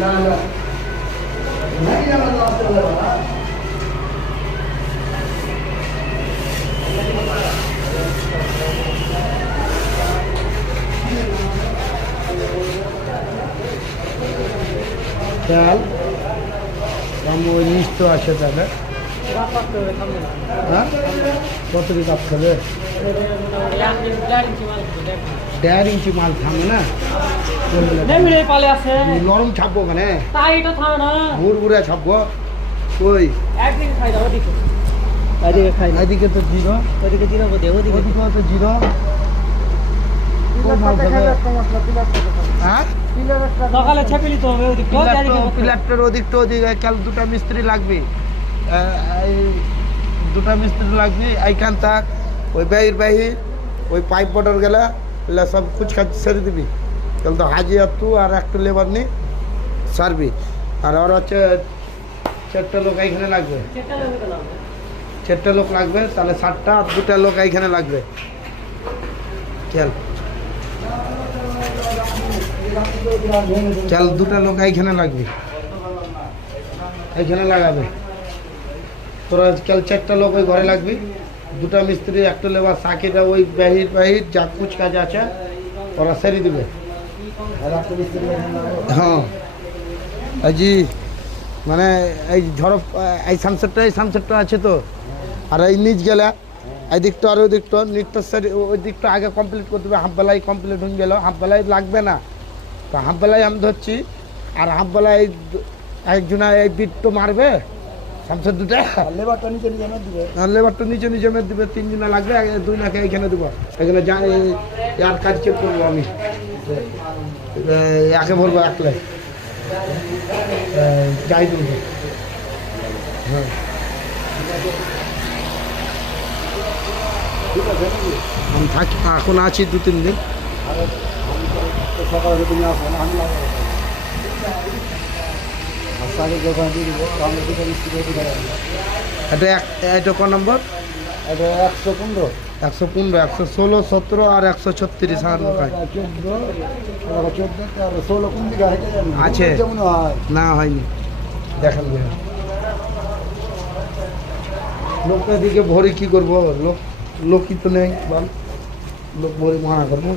না না চাল ওই মিষ্ট আছে তাহলে হ্যাঁ কত কাপ খাবে 1.5 ইঞ্চি মাল থামে না নরম ছাপবো মানে ঘুরে ছাপবো ওই এদিকে তো জিরো ওদিকে তো জিরো হ্যাঁ সকালে ছেপে নিতে হবে পিলারটার ওদিকটা ওদিকে কাল দুটা মিস্ত্রি লাগবে দুটা মিস্ত্রি লাগবে এইখান থাক ওই বাহির ওই পাইপ বর্ডার গেলা সব কুছ কাজ সেরে দিবি তাহলে তো হাজি আর তু আর একটা লেবার নি সারবি আর ওর হচ্ছে 4টা লোক এইখানে লাগবে 4টা লোক লাগবে তাহলে 7টা আর 2টা লোক এইখানে লাগবে চল 2টা লোক এইখানে লাগবে এইখানে লাগাবে তোরা কাল 4টা লোক ওই ঘরে লাগবি 2টা মিস্ত্রি একটা লেবার সাকিটা ওই বাহির যা কুছ কাজ আছে ওরা সেরে দিবে হ্যাঁ জি মানে এই ধরো এই সামসেটটা আছে তো আর এই নিচ গেলে এই দিকটা আর ওই দিকটা নিচটা ওই দিকটা আগে কমপ্লিট করতে হবে হাফবেলাই কমপ্লিট হয়ে গেল হাফবেলাই লাগবে না তো হাফবেলাই আমি ধরছি আর হাফবেলাই একজনা এই বিটটা মারবে সামসেট দুটা লেবারটা নিচে মেদ দিবে 3 জনা লাগবে 2 লাখে এইখানে দেবো এখানে যা আর কাজ চেক করবো আমি একে বলবো 1 লাখ যাই বলবো হ্যাঁ আমি থাকি এখন আছি 2-3 দিন সকালে তুমি আসো আমি এটা কোন নম্বর? এটা 115 116 17 আর 136 আছে না হয়নি দেখেন লোকটা দিকে ভরে কি করবো লোকই তো নেই বল লোক ভরে মানা করবো